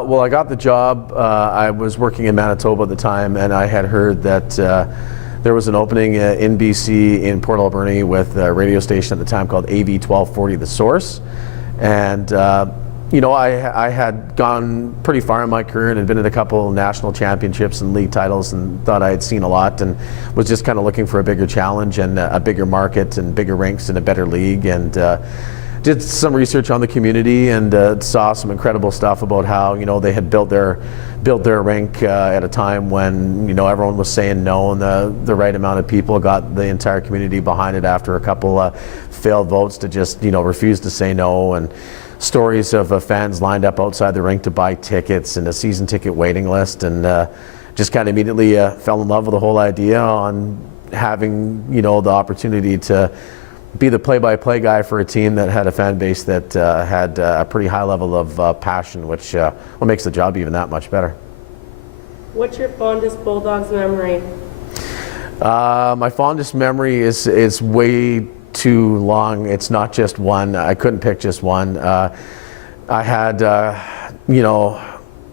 Well, I got the job. I was working in Manitoba at the time, and I had heard that there was an opening in BC in Port Alberni with a radio station at the time called AV 1240 The Source. And I had gone pretty far in my career and had been in a couple national championships and league titles and thought I had seen a lot and was just kind of looking for a bigger challenge and a bigger market and bigger rinks and a better league. And did some research on the community and saw some incredible stuff about how they had built their rink at a time when everyone was saying no, and the right amount of people got the entire community behind it after a couple failed votes to just refuse to say no. And stories of fans lined up outside the rink to buy tickets and a season ticket waiting list, and just kind of immediately fell in love with the whole idea on having the opportunity to be the play-by-play guy for a team that had a fan base that had a pretty high level of passion, which makes the job even that much better. What's your fondest Bulldogs memory? My fondest memory is way too long. It's not just one. I couldn't pick just one. I had,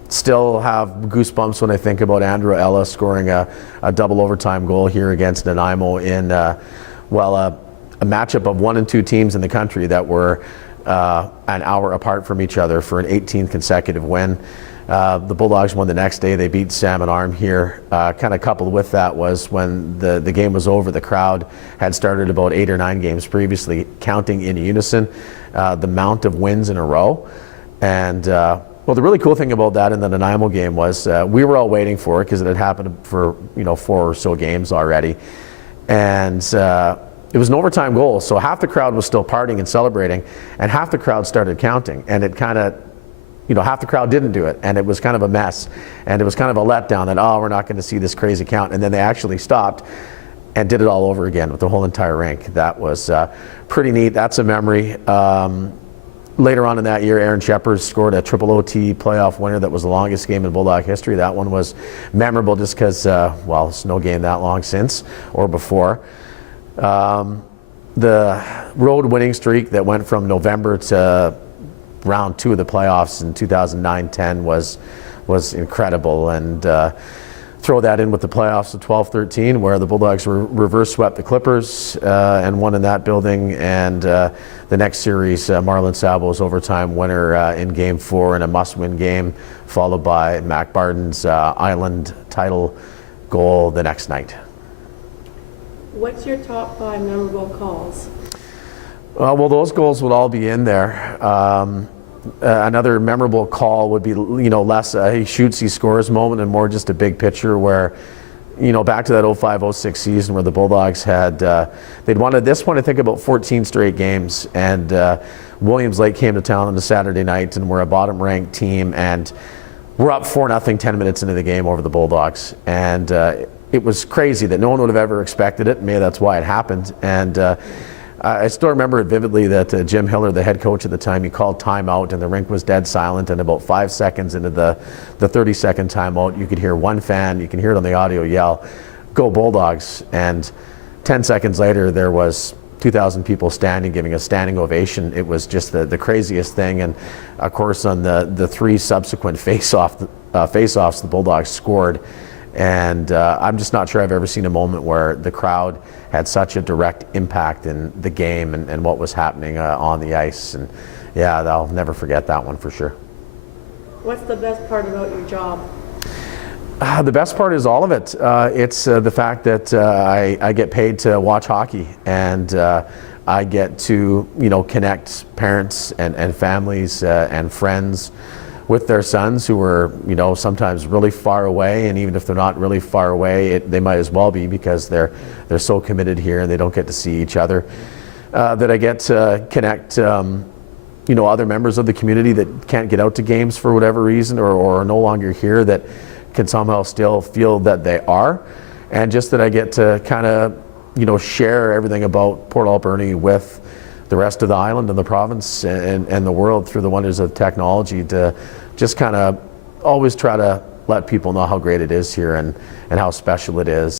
still have goosebumps when I think about Andrew Ella scoring a double overtime goal here against Nanaimo in, a matchup of 1 and 2 teams in the country that were an hour apart from each other for an 18th consecutive win. The Bulldogs won the next day. They beat Salmon Arm here. Kind of coupled with that was when the game was over, the crowd had started about 8 or 9 games previously, counting in unison the amount of wins in a row. And the really cool thing about that in the Nanaimo game was we were all waiting for it because it had happened for 4 or so games already. And it was an overtime goal, so half the crowd was still partying and celebrating, and half the crowd started counting, and it kind of, half the crowd didn't do it, and it was kind of a mess, and it was kind of a letdown that, we're not going to see this crazy count, and then they actually stopped and did it all over again with the whole entire rink. That was pretty neat. That's a memory. Later on in that year, Aaron Shepard scored a triple OT playoff winner that was the longest game in Bulldog history. That one was memorable just because, it's no game that long since or before. The road winning streak that went from November to round 2 of the playoffs in 2009-10 was incredible, and throw that in with the playoffs of 12-13 where the Bulldogs reverse swept the Clippers and won in that building, and the next series Marlon Sabo's overtime winner in game 4 in a must-win game, followed by Mac Barden's Island title goal the next night. What's your top 5 memorable calls? Those goals would all be in there. Another memorable call would be, less he shoots, he scores moment, and more just a big picture where, back to that 05-06 season where the Bulldogs had, they'd wanted this one, I think, about 14 straight games, and Williams Lake came to town on a Saturday night, and we're a bottom-ranked team, and we're up 4-0 10 minutes into the game over the Bulldogs, and it was crazy that no one would have ever expected it. Maybe that's why it happened. And I still remember it vividly that Jim Hiller, the head coach at the time, he called timeout and the rink was dead silent. And about 5 seconds into the 30-second timeout, you could hear one fan, you can hear it on the audio, yell, "Go Bulldogs!" And 10 seconds later, there was 2,000 people standing, giving a standing ovation. It was just the craziest thing. And of course, on the 3 subsequent face-offs, the Bulldogs scored. And I'm just not sure I've ever seen a moment where the crowd had such a direct impact in the game and what was happening on the ice. And yeah, I'll never forget that one for sure. What's the best part about your job? The best part is all of it. It's the fact that I get paid to watch hockey, and I get to connect parents and families and friends with their sons who are sometimes really far away, and even if they're not really far away, they might as well be because they're so committed here and they don't get to see each other. That I get to connect other members of the community that can't get out to games for whatever reason or are no longer here, that can somehow still feel that they are, and just that I get to kind of share everything about Port Alberni with the rest of the island and the province and the world through the wonders of technology, to just kind of always try to let people know how great it is here and how special it is.